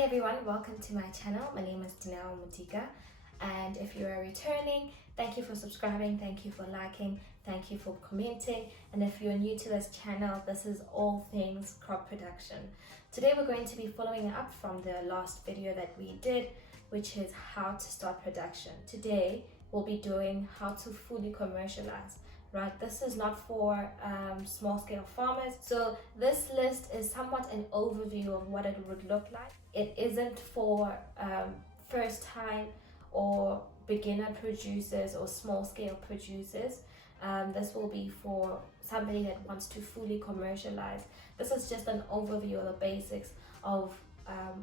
everyone, welcome to my channel. My name is Dineo Mutika, and if you are returning, thank you for subscribing, thank you for liking, thank you for commenting, and if you're new to this channel, this is all things crop production. Today we're going to be following up from the last video that we did, which is how to start production. Today we'll be doing how to fully commercialize. Right, this is not for small-scale farmers, so this list is somewhat an overview of what it would look like. It isn't for first-time or beginner producers or small-scale producers. This will be for somebody that wants to fully commercialize. This is just an overview of the basics of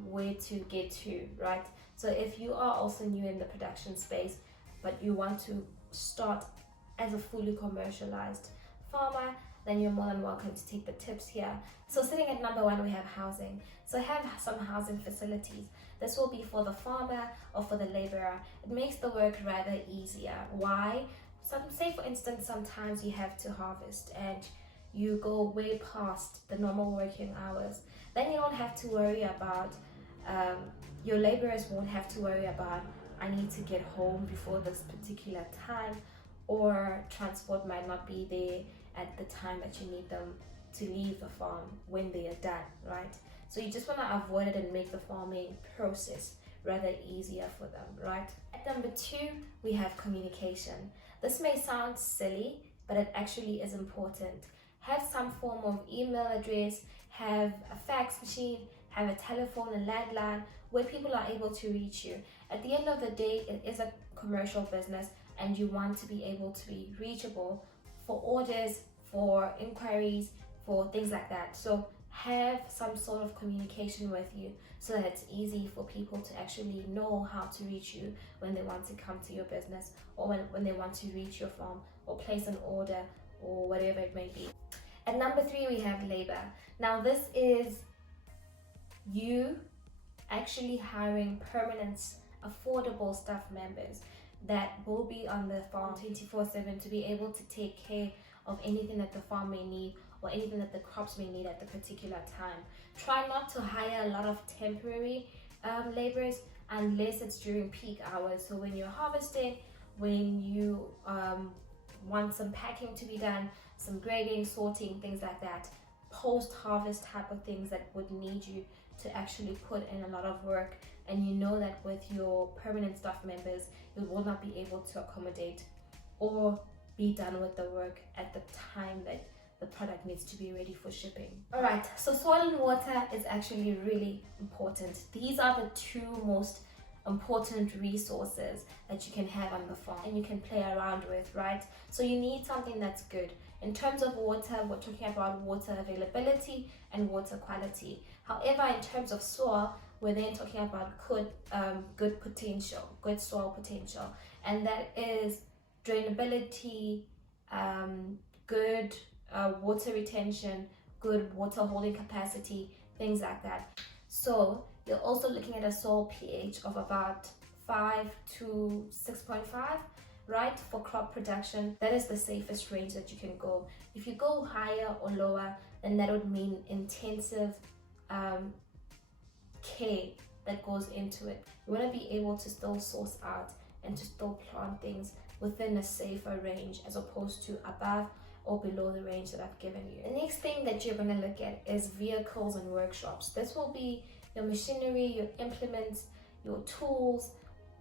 where to get to, right? So if you are also new in the production space, but you want to start as a fully commercialized farmer, then you're more than welcome to take the tips here. So sitting at number one, we have housing. So I have some housing facilities. This will be for the farmer or for the laborer. It makes the work rather easier. Why? Say for instance, sometimes you have to harvest and you go way past the normal working hours. Then you don't have to worry about, your laborers won't have to worry about, I need to get home before this particular time, or transport might not be there at the time that you need them to leave the farm when they are done, right? So you just want to avoid it and make the farming process rather easier for them, right? At number two, we have communication. This may sound silly, but it actually is important. Have some form of email address, have a fax machine, have a telephone, a landline, where people are able to reach you. At the end of the day, it is a commercial business, and you want to be able to be reachable for orders, for inquiries, for things like that. So have some sort of communication with you so that it's easy for people to actually know how to reach you when they want to come to your business, or when they want to reach your farm or place an order or whatever it may be. At number three, we have labor. Now this is you actually hiring permanent, affordable staff members that will be on the farm 24/7 to be able to take care of anything that the farm may need or anything that the crops may need at the particular time. Try not to hire a lot of temporary laborers unless it's during peak hours. So when you're harvesting, when you want some packing to be done, some grading, sorting, things like that, post-harvest type of things that would need you to actually put in a lot of work, and you know that with your permanent staff members you will not be able to accommodate or be done with the work at the time that the product needs to be ready for shipping. All right, so soil and water is actually really important. These are the two most important resources that you can have on the farm and you can play around with, right? So you need something that's good. In terms of water, we're talking about water availability and water quality. However, in terms of soil, we're then talking about good potential, good soil potential, and that is drainability, good water retention, good water holding capacity, things like that. So you're also looking at a soil pH of about 5 to 6.5, right? For crop production, that is the safest range that you can go. If you go higher or lower, then that would mean intensive care that goes into it. You want to be able to still source out and to still plant things within a safer range as opposed to above or below the range that I've given you. The next thing that you're going to look at is vehicles and workshops. This will be your machinery, your implements, your tools.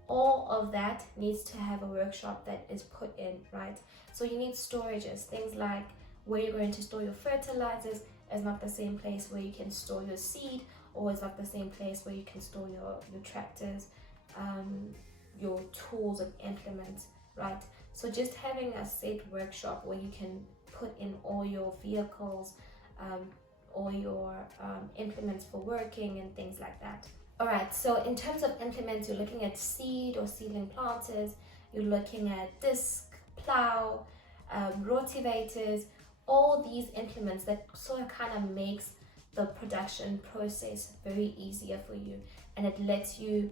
All of that needs to have a workshop that is put in, right? So you need storages, things like where you're going to store your fertilizers is not the same place where you can store your seed, or it's not the same place where you can store your tractors, your tools and implements, right? So just having a set workshop where you can put in all your vehicles, all your implements for working and things like that. All right, so in terms of implements, you're looking at seed or seedling planters, you're looking at disc, plow, rotivators, all these implements that sort of kind of makes the production process very easier for you, and it lets you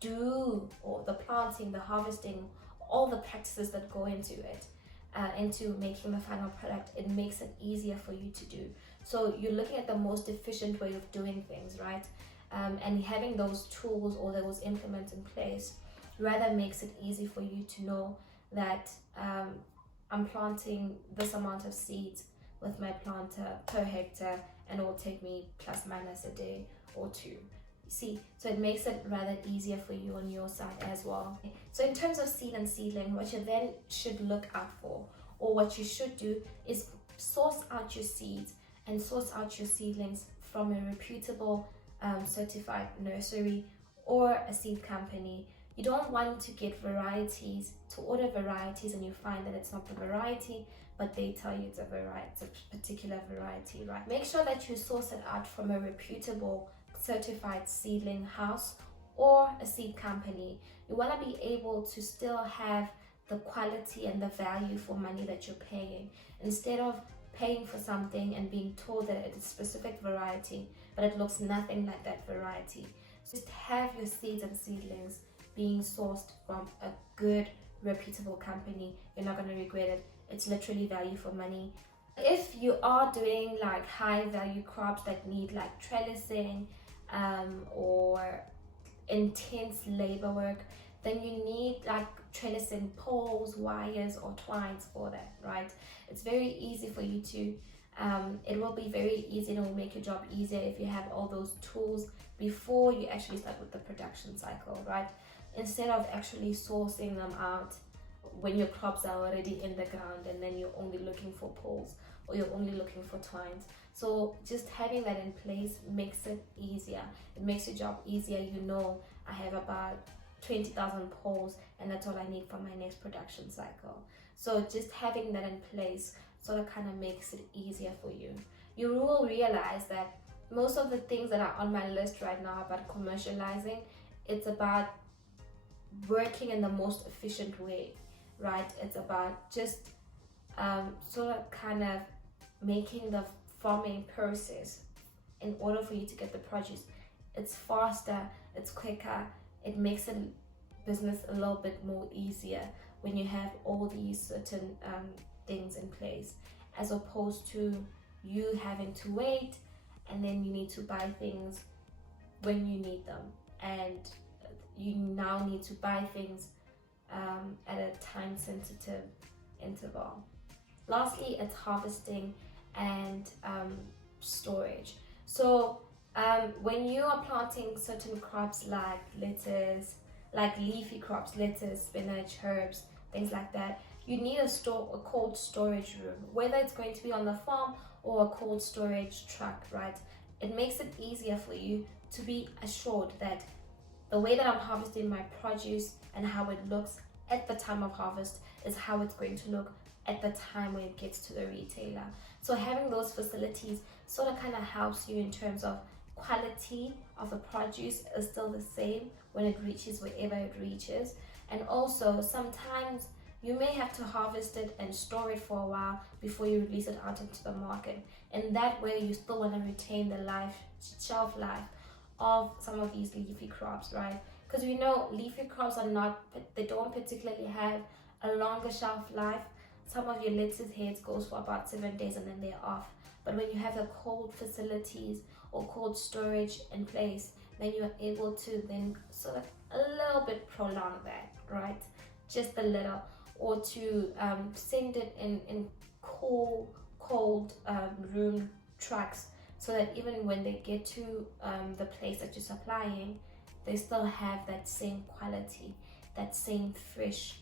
do all the planting, the harvesting, all the practices that go into it, into making the final product. It makes it easier for you to do. So you're looking at the most efficient way of doing things, right? and having those tools or those implements in place rather makes it easy for you to know that I'm planting this amount of seeds with my planter per hectare, and it will take me plus minus a day or two. See, so it makes it rather easier for you on your side as well. So in terms of seed and seedling, what you then should look out for, or what you should do, is source out your seeds and source out your seedlings from a reputable certified nursery or a seed company. You don't want to get varieties, to order varieties, and you find that it's not the variety, but they tell you it's a variety, it's a particular variety, right? Make sure that you source it out from a reputable certified seedling house or a seed company. You want to be able to still have the quality and the value for money that you're paying, instead of paying for something and being told that it's a specific variety but it looks nothing like that variety. So just have your seeds and seedlings being sourced from a good reputable company. You're not going to regret it. It's literally value for money. If you are doing like high value crops that need like trellising or intense labor work, then you need like trellising poles, wires, or twines for that, right? It's very easy for you to it will be very easy, and it will make your job easier if you have all those tools before you actually start with the production cycle, right? Instead of actually sourcing them out when your crops are already in the ground and then you're only looking for poles or you're only looking for twines. So just having that in place makes it easier. It makes your job easier. You know, I have about 20,000 poles and that's all I need for my next production cycle. So just having that in place sort of kind of makes it easier for you. You will realize that most of the things that are on my list right now about commercializing, it's about working in the most efficient way, right? It's about just sort of kind of making the farming process, in order for you to get the produce, it's faster, it's quicker, it makes the business a little bit more easier when you have all these certain things in place, as opposed to you having to wait and then you need to buy things when you need them, and you now need to buy things at a time sensitive interval. Lastly, it's harvesting and storage. So when you are planting certain crops like lettuce, like leafy crops, lettuce, spinach, herbs, things like that, you need a cold storage room, whether it's going to be on the farm or a cold storage truck, right? It makes it easier for you to be assured that the way that I'm harvesting my produce and how it looks at the time of harvest is how it's going to look at the time when it gets to the retailer. So having those facilities sort of kind of helps you in terms of quality of the produce is still the same when it reaches wherever it reaches. And also sometimes you may have to harvest it and store it for a while before you release it out into the market. And that way you still want to retain the shelf life of some of these leafy crops, right? Because we know leafy crops they don't particularly have a longer shelf life. Some of your lettuce heads goes for about 7 days and then they're off. But when you have the cold facilities or cold storage in place, then you're able to then sort of a little bit prolong that, right? Just a little. Or to send it in cold room trucks, so that even when they get to the place that you're supplying, they still have that same quality, that same fresh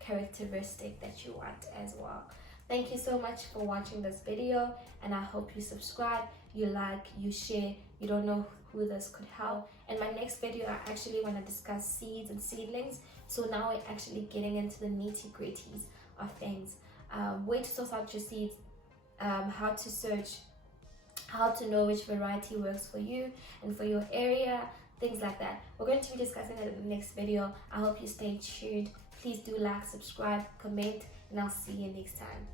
characteristic that you want as well. Thank you so much for watching this video, and I hope you subscribe, you like, you share. You don't know who this could help. In my next video, I actually want to discuss seeds and seedlings. So now we're actually getting into the nitty-gritties of things. Where to source out your seeds, how to search, how to know which variety works for you and for your area, things like that. We're going to be discussing that in the next video. I hope you stay tuned. Please do like, subscribe, comment, and I'll see you next time.